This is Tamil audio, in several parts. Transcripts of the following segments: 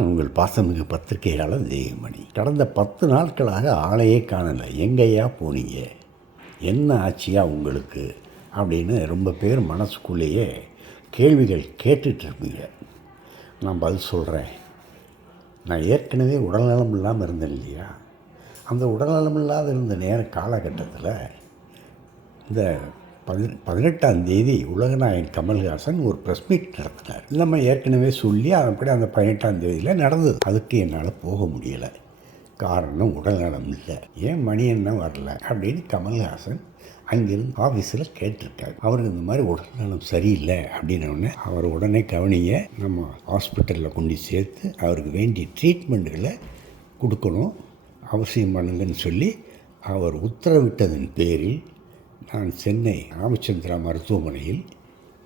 நான் உங்கள் பாசமிகு பத்திரிகையாளர் தேவமணி. கடந்த 10 நாட்களாக ஆளையே காணலை. எங்கேயா போனீங்க, என்ன ஆச்சியா உங்களுக்கு அப்படின்னு ரொம்ப பேர் மனசுக்குள்ளேயே கேள்விகள் கேட்டுட்ருப்பீங்க. நான் பதில் சொல்கிறேன். நான் ஏற்கனவே உடல்நலம் இல்லாமல் இருந்தேன் இல்லையா? அந்த உடல்நலம் இல்லாத இருந்த காலகட்டத்தில் இந்த 18ஆம் தேதி உலகநாயகன் கமல்ஹாசன் ஒரு ப்ரெஸ் மீட் நடத்தினார். நம்ம ஏற்கனவே சொல்லி அதன்படி அந்த 18ஆம் தேதியில் நடந்தது. அதுக்கு என்னால் போக முடியலை. காரணம் உடல்நலம் இல்லை. ஏன் மணி என்ன வரல அப்படின்னு கமல்ஹாசன் அங்கிருந்து ஆஃபீஸில் கேட்டிருக்காரு. அவருக்கு இந்த மாதிரி உடல்நலம் சரியில்லை அப்படின்னோடனே அவர் உடனே கவனிங்க, நம்ம ஹாஸ்பிட்டலில் கொண்டு சேர்த்து அவருக்கு வேண்டிய ட்ரீட்மெண்ட்டுகளை கொடுக்கணும், அவசியம் பண்ணுங்கன்னு சொல்லி அவர் உத்தரவிட்டதன் பேரில் நான் சென்னை ராமச்சந்திரா மருத்துவமனையில்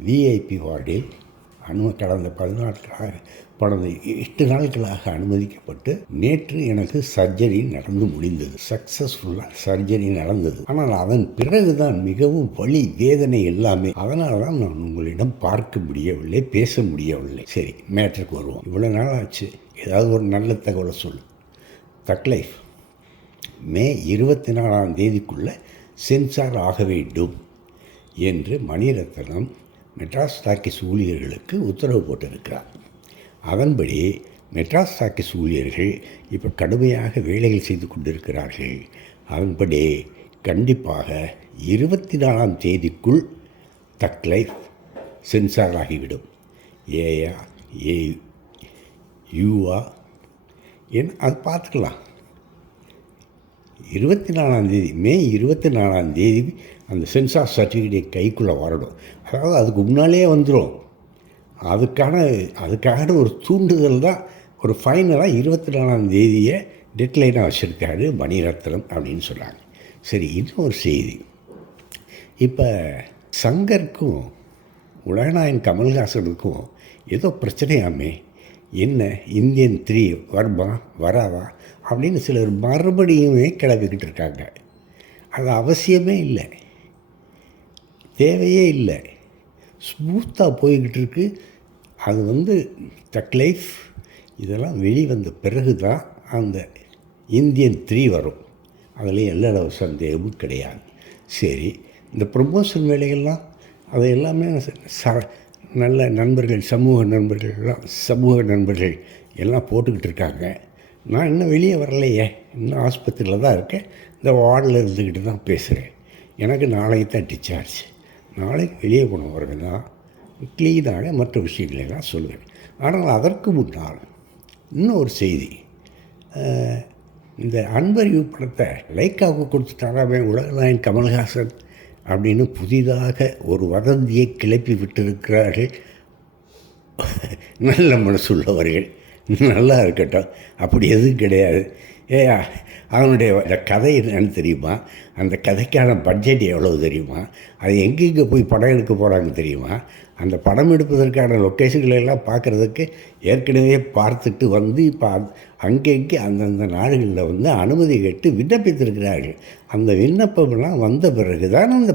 விஐபி வார்டில் கடந்த 8 நாட்களாக அனுமதிக்கப்பட்டு நேற்று எனக்கு சர்ஜரி நடந்து முடிந்தது. சக்ஸஸ்ஃபுல்லாக சர்ஜரி நடந்தது. ஆனால் அதன் பிறகுதான் மிகவும் வலி, வேதனை எல்லாமே. அதனால தான் நான் உங்களிடம் பார்க்க முடியவில்லை, பேச முடியவில்லை. சரி, மேட்ருக்கு வருவோம். இவ்வளோ நாள் ஆச்சு, ஏதாவது ஒரு நல்ல தகவலை சொல்லு. தக் லைஃப் மே 24ஆம் தேதிக்குள்ளே சென்சார் ஆக வேண்டும் என்று மணிரத்னம் மெட்ராஸ் டாக்கீஸ் ஊழியர்களுக்கு உத்தரவு போட்டிருக்கிறார். அதன்படி மெட்ராஸ் டாக்கீஸ் ஊழியர்கள் இப்போ கடுமையாக வேலைகள் செய்து கொண்டிருக்கிறார்கள். அதன்படி கண்டிப்பாக 24ஆம் தேதிக்குள் தக் லைஃப் சென்சார் ஆகிவிடும். ஏயா யூவா என்ன அது பார்த்துக்கலாம். 24ஆம் தேதி மே 24ஆம் தேதி அந்த சென்சார் சர்டிஃபிகேட் கைக்குள்ளே வரணும். அதாவது அதுக்கு முன்னாலே வந்துடும். அதுக்கான ஒரு தூண்டுதல் தான் ஒரு ஃபைனலாக 24ஆம் தேதியை டெட்லைனாக வச்சுருக்காரு மணிரத்னம் அப்படின்னு சொல்கிறாங்க. சரி, இன்னொரு செய்தி. இப்போ சங்கருக்கும் உலகநாயகன் கமல்ஹாசனுக்கும் ஏதோ பிரச்சனையாமே. என்ன இந்தியன் 3 வருமா வராதா அப்படின்னு சிலர் மறுபடியுமே கிளப்பிக்கிட்டு இருக்காங்க. அது அவசியமே இல்லை, தேவையே இல்லை. ஸ்மூத்தாக போய்கிட்டு இருக்கு. அது தக் லைஃப் இதெல்லாம் வெளிவந்த பிறகு தான் அந்த இந்தியன் 3 வரும். அதில் எல்லா சந்தேகமும் கிடையாது. சரி, இந்த ப்ரொமோஷன் வேலைகள்லாம் அது எல்லாமே நல்ல நண்பர்கள், சமூக நண்பர்கள் எல்லாம் போட்டுக்கிட்டு இருக்காங்க. நான் இன்னும் வெளியே வரலையே, இன்னும் ஆஸ்பத்திரியில் தான் இருக்கேன், இந்த வார்டில் இருந்துக்கிட்டு தான் பேசுகிறேன். எனக்கு நாளைக்கு தான் டிஸ்சார்ஜ். நாளைக்கு வெளியே போனவர்கள் தான் க்ளீனாக மற்ற விஷயங்களை தான் சொல்லுவேன். ஆனால் அதற்கு முன்னால் இன்னும் ஒரு செய்தி. இந்த அன்பறிவு படத்தை லைக்காவுக்கு கொடுத்துட்டாராமே உலகநாயகன் கமல்ஹாசன் அப்படின்னு புதிதாக ஒரு வதந்தியை கிளப்பி விட்டிருக்கிறார்கள் நல்ல மனசுள்ளவர்கள். நல்லா இருக்கட்டும், அப்படி எதுவும் கிடையாது. அவனுடைய கதை என்னன்னு தெரியுமா? அந்த கதைக்கான பட்ஜெட் எவ்வளவு தெரியுமா? அது எங்கெங்கே போய் படம் எடுக்க போகிறாங்க தெரியுமா? அந்த படம் எடுப்பதற்கான லொக்கேஷன்களெல்லாம் பார்க்குறதுக்கு ஏற்கனவே பார்த்துட்டு இப்போ அங்கங்கே அந்தந்த நாடுகளில் அனுமதி கேட்டு விண்ணப்பித்திருக்கிறார்கள். அந்த விண்ணப்பமெல்லாம் வந்த பிறகு தான் அந்த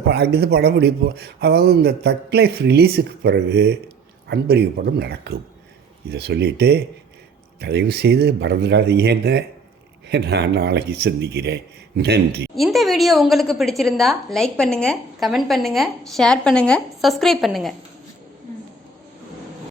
படம் பிடிப்போம். அதாவது இந்த தக் லைஃப் ரிலீஸுக்கு பிறகு அன்பறிவு படம் நடக்கும். இதை சொல்லிவிட்டு தயவு செய்து மறந்துடாதீங்கன்னு நான் நாளைக்கு சந்திக்கிறேன். நன்றி. இந்த வீடியோ உங்களுக்கு பிடிச்சிருந்தா லைக் பண்ணுங்கள், கமெண்ட் பண்ணுங்கள், ஷேர் பண்ணுங்கள், சப்ஸ்கிரைப் பண்ணுங்கள்.